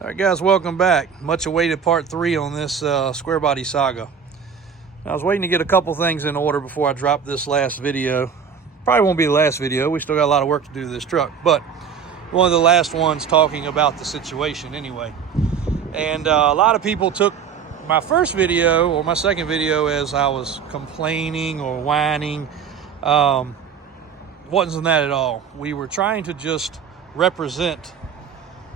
All right, guys, welcome back. Much awaited part 3 on this square body saga. I was waiting to get a couple things in order before I dropped this last video. Probably won't be the last video. We still got a lot of work to do to this truck, but one of the last ones talking about the situation anyway. And a lot of people took my first video or my second video as I was complaining or whining. Wasn't that at all. We were trying to just represent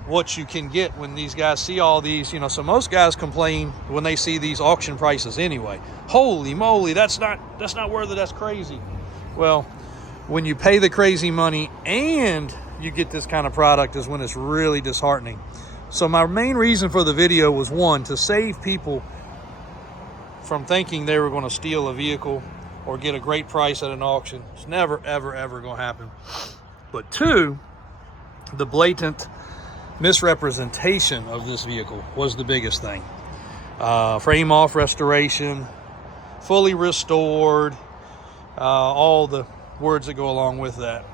what you can get when these guys see all these, so most guys complain when they see these auction prices anyway. Holy moly, that's not worth it, that's crazy. Well, when you pay the crazy money and you get this kind of product is when it's really disheartening. So my main reason for the video was, one, to save people from thinking they were going to steal a vehicle or get a great price at an auction. It's never, ever, ever going to happen. But two, the blatant misrepresentation of this vehicle was the biggest thing. Frame off restoration, fully restored, all the words that go along with that.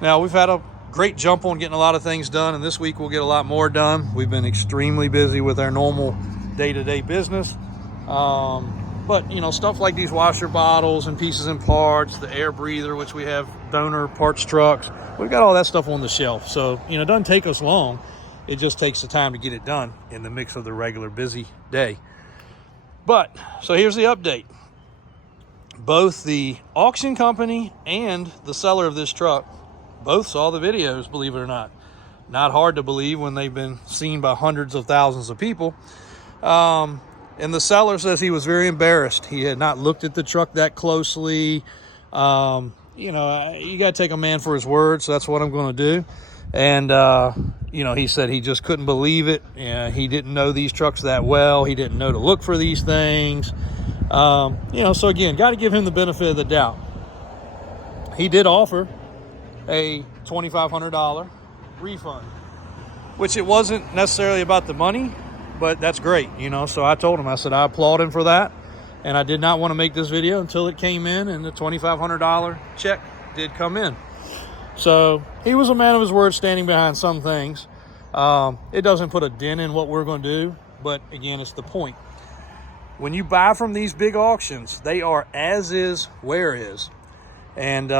Now, we've had a great jump on getting a lot of things done, and this week we'll get a lot more done. We've been extremely busy with our normal day-to-day business. But, stuff like these washer bottles and pieces and parts, the air breather, which we have donor parts trucks, we've got all that stuff on the shelf. So, it doesn't take us long. It just takes the time to get it done in the mix of the regular busy day. But, so here's the update. Both the auction company and the seller of this truck both saw the videos, believe it or not. Not hard to believe when they've been seen by hundreds of thousands of people. And the seller says he was very embarrassed. He had not looked at the truck that closely. You got to take a man for his word, so that's what I'm going to do. And, he said he just couldn't believe it. He didn't know these trucks that well. He didn't know to look for these things. So again, got to give him the benefit of the doubt. He did offer a $2,500 refund, which it wasn't necessarily about the money, but that's great, So I told him, I said, I applaud him for that. And I did not want to make this video until it came in and the $2,500 check did come in. So he was a man of his word, standing behind some things. It doesn't put a dent in what we're going to do, but again, it's the point. When you buy from these big auctions, they are as is, where is. And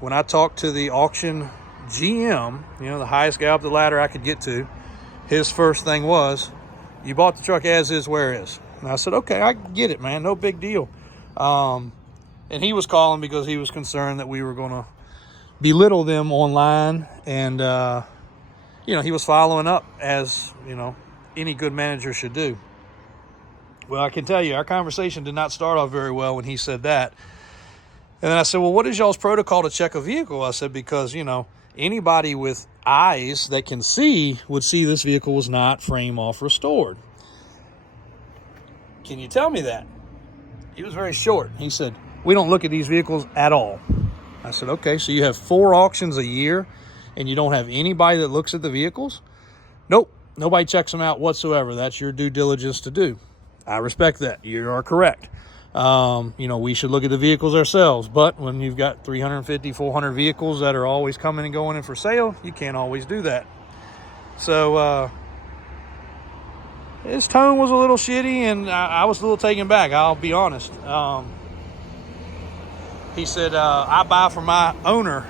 when I talked to the auction GM, the highest guy up the ladder I could get to, his first thing was, you bought the truck as is, where is. And I said, okay, I get it, man, no big deal. And he was calling because he was concerned that we were going to belittle them online. And, he was following up as, any good manager should do. Well, I can tell you, our conversation did not start off very well when he said that. And then I said, well, what is y'all's protocol to check a vehicle? I said, because, anybody with eyes that can see would see this vehicle was not frame off restored. Can you tell me that? He was very short. He said, we don't look at these vehicles at all. I said, okay, so you have 4 auctions a year and you don't have anybody that looks at the vehicles? Nope, nobody checks them out whatsoever. That's your due diligence to do. I respect that. You are correct. We should look at the vehicles ourselves, but when you've got 350, 400 vehicles that are always coming and going in for sale, you can't always do that. So, his tone was a little shitty, and I was a little taken back, I'll be honest. He said, I buy from my owner,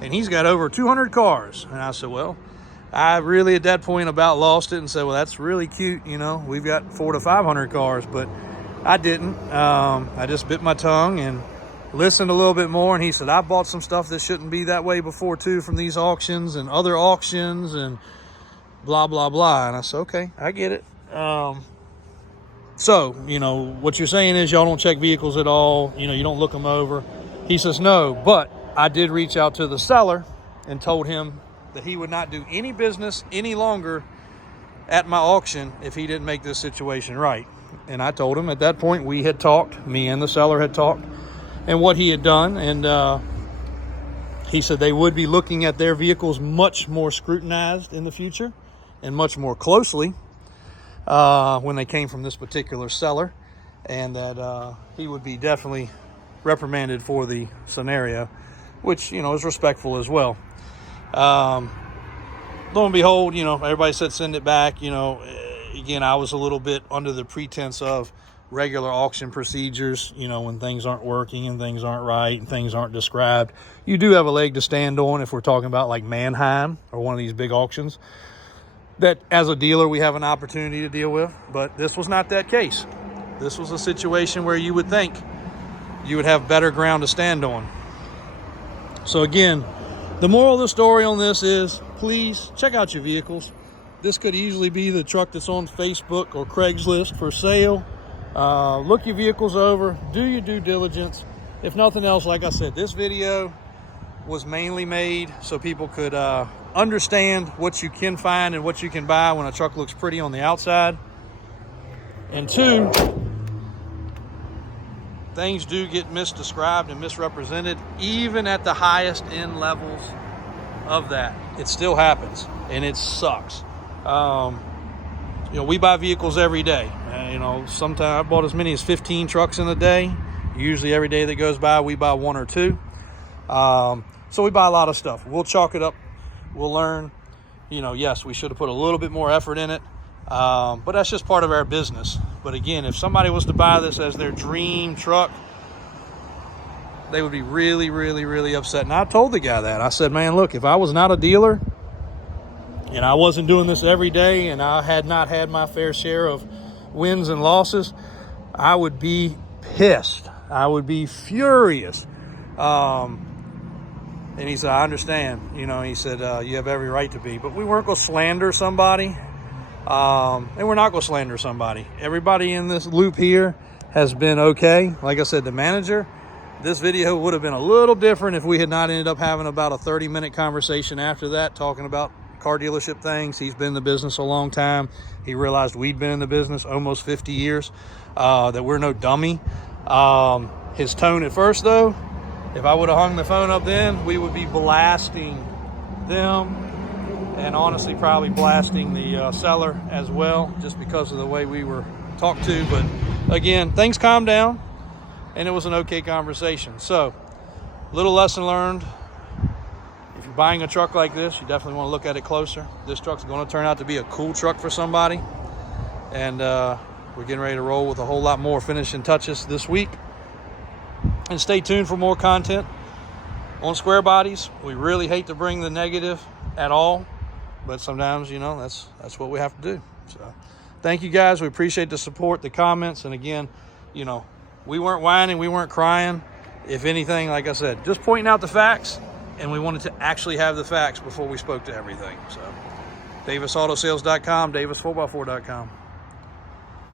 and he's got over 200 cars. And I said, well, I really at that point about lost it and said, well, that's really cute. We've got 400 to 500 cars, but I didn't. I just bit my tongue and listened a little bit more. And he said, I bought some stuff that shouldn't be that way before too, from these auctions and other auctions and blah, blah, blah. And I said, okay, I get it. So, what you're saying is y'all don't check vehicles at all. You don't look them over. He says, no, but I did reach out to the seller and told him that he would not do any business any longer at my auction if he didn't make this situation right. And I told him at that point we had talked, me and the seller had talked, and what he had done. And he said they would be looking at their vehicles much more scrutinized in the future and much more closely when they came from this particular seller, and that he would be definitely reprimanded for the scenario, which, is respectful as well. lo and behold, you know, everybody said send it back. You know, again, I was a little bit under the pretense of regular auction procedures. You know, when things aren't working and things aren't right and things aren't described, you do have a leg to stand on if we're talking about like Mannheim or one of these big auctions that as a dealer we have an opportunity to deal with. But this was not that case. This was a situation where you would think you would have better ground to stand on. So again, the moral of the story on this is, please check out your vehicles. This could easily be the truck that's on Facebook or Craigslist for sale. Look your vehicles over, do your due diligence. If nothing else, like I said, this video was mainly made so people could understand what you can find and what you can buy when a truck looks pretty on the outside. And two, things do get misdescribed and misrepresented, even at the highest end levels of that. It still happens, and it sucks. You know, we buy vehicles every day. You know, sometimes I bought as many as 15 trucks in a day. Usually every day that goes by, we buy one or two. So we buy a lot of stuff. We'll chalk it up. We'll learn. You know, yes, we should have put a little bit more effort in it. But that's just part of our business. But again, if somebody was to buy this as their dream truck, they would be really, really, really upset. And I told the guy that. I said, man, look, if I was not a dealer and I wasn't doing this every day and I had not had my fair share of wins and losses, I would be pissed. I would be furious. And he said, I understand. You know, he said, you have every right to be. But we weren't going to slander somebody. And we're not going to slander somebody. Everybody in this loop here has been okay. Like I said, the manager, this video would have been a little different if we had not ended up having about a 30-minute conversation after that, talking about car dealership things. He's been in the business a long time. He realized we'd been in the business almost 50 years, that we're no dummy. His tone at first, though, if I would have hung the phone up then, we would be blasting them. And honestly, probably blasting the seller as well, just because of the way we were talked to. But again, things calmed down, and it was an okay conversation. So, little lesson learned. If you're buying a truck like this, you definitely want to look at it closer. This truck's going to turn out to be a cool truck for somebody. And we're getting ready to roll with a whole lot more finishing touches this week. And stay tuned for more content on Square Bodies. We really hate to bring the negative at all, but sometimes, you know, that's what we have to do. So thank you guys. We appreciate the support, the comments. And again, you know, we weren't whining, we weren't crying. If anything, like I said, just pointing out the facts, and we wanted to actually have the facts before we spoke to everything. So DavisAutosales.com, Davis4x4.com.